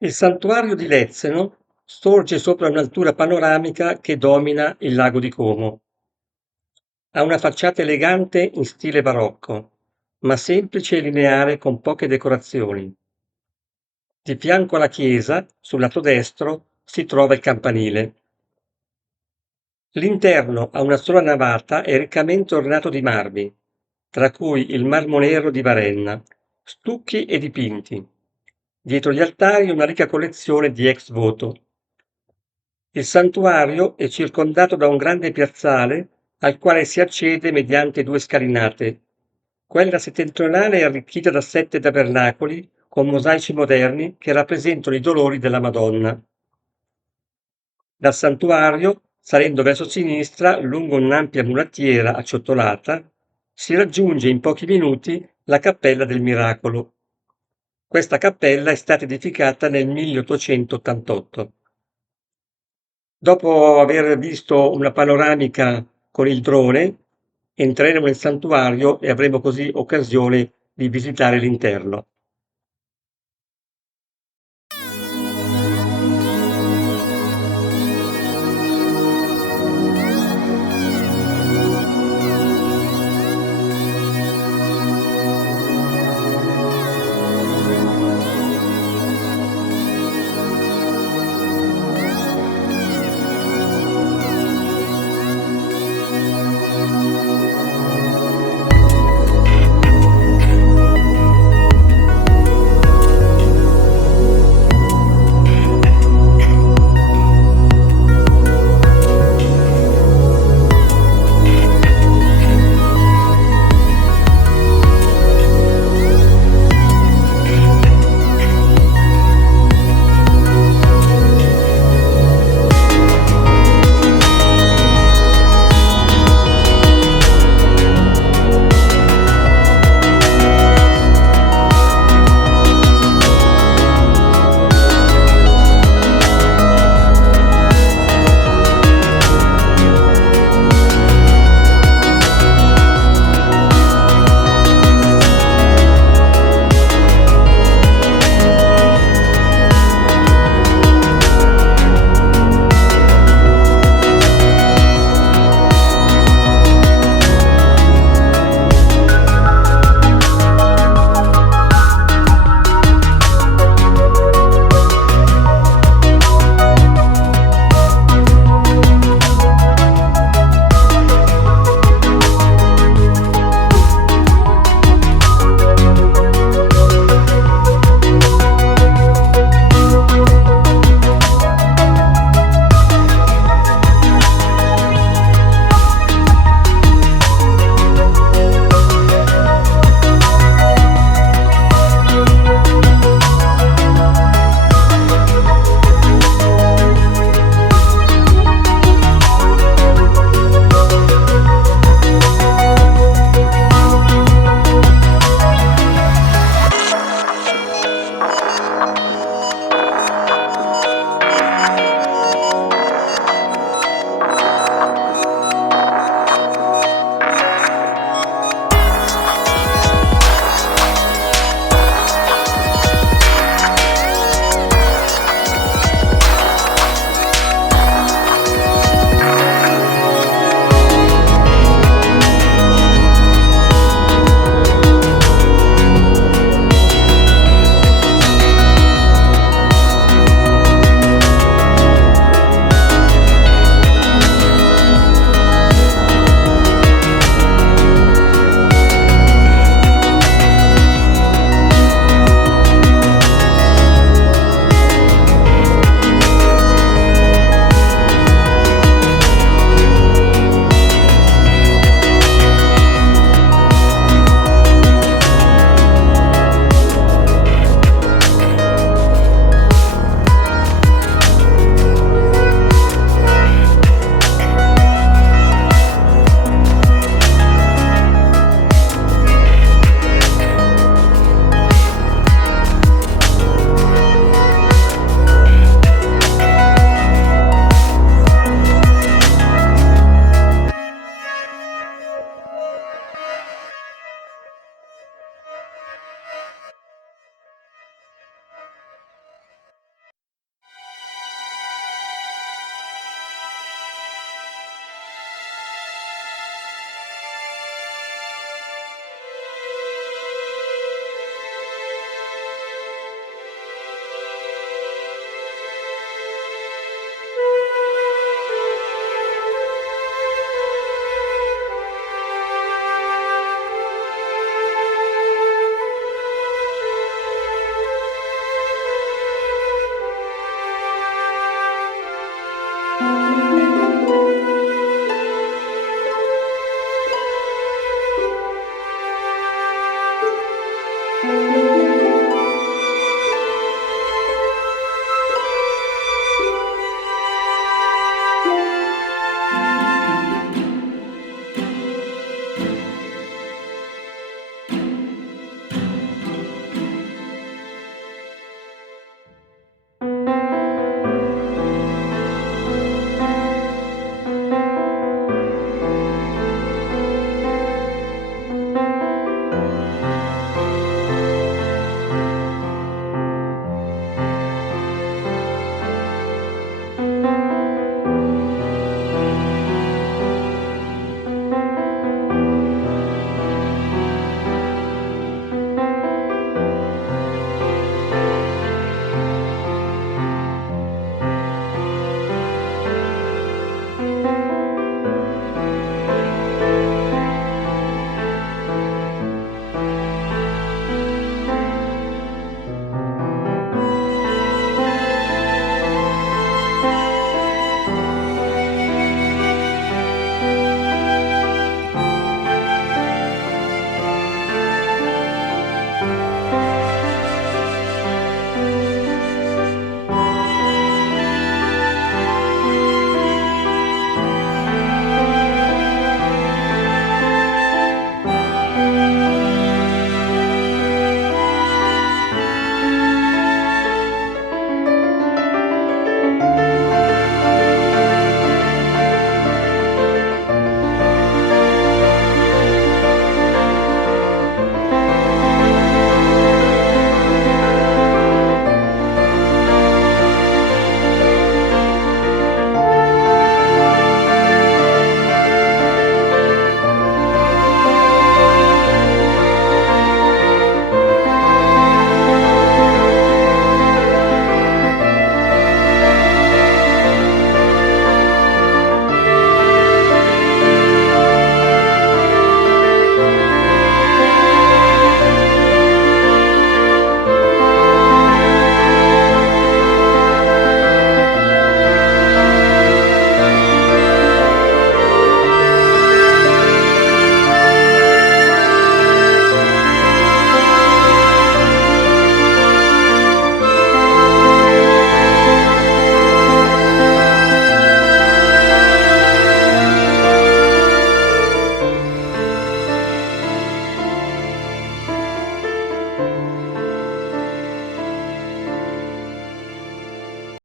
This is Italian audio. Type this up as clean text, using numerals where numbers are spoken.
Il Santuario di Lezzeno sorge sopra un'altura panoramica che domina il lago di Como. Ha una facciata elegante in stile barocco, ma semplice e lineare con poche decorazioni. Di fianco alla chiesa, sul lato destro, si trova il campanile. L'interno ha una sola navata e riccamente ornato di marmi, tra cui il marmo nero di Varenna, stucchi e dipinti. Dietro gli altari una ricca collezione di ex voto. Il santuario è circondato da un grande piazzale al quale si accede mediante due scalinate. Quella settentrionale è arricchita da 7 tabernacoli con mosaici moderni che rappresentano i dolori della Madonna. Dal santuario, salendo verso sinistra lungo un'ampia mulattiera acciottolata, si raggiunge in pochi minuti la Cappella del Miracolo. Questa cappella è stata edificata nel 1888. Dopo aver visto una panoramica con il drone, entreremo nel santuario e avremo così occasione di visitare l'interno.